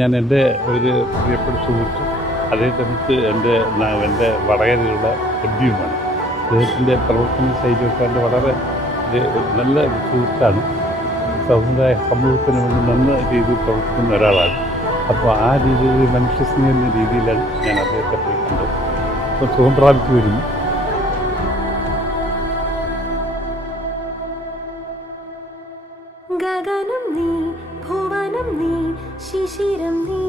ഞാൻ എൻ്റെ ഒരു പ്രിയപ്പെട്ട സുഹൃത്തും അതേ സമയത്ത് എൻ്റെ വടകരയിലുള്ള ബന്ധുവുമാണ്. അദ്ദേഹത്തിൻ്റെ പ്രവർത്തന ശൈലിയൊക്കെ എൻ്റെ വളരെ ഒരു നല്ല സുഹൃത്താണ്. സമൂഹത്തിന് വേണ്ടി നല്ല രീതിയിൽ പ്രവർത്തിക്കുന്ന ഒരാളാണ്. അപ്പോൾ ആ രീതിയിൽ മനുഷ്യസ്നേഹം എന്ന രീതിയിലാണ് ഞാൻ അദ്ദേഹത്തെ പോയിട്ടുണ്ട്. അപ്പോൾ സുഖം പ്രാപിച്ചു വരുന്നു. ഗഗനം നീ ഭുവനം നീ ശിശിരം നീ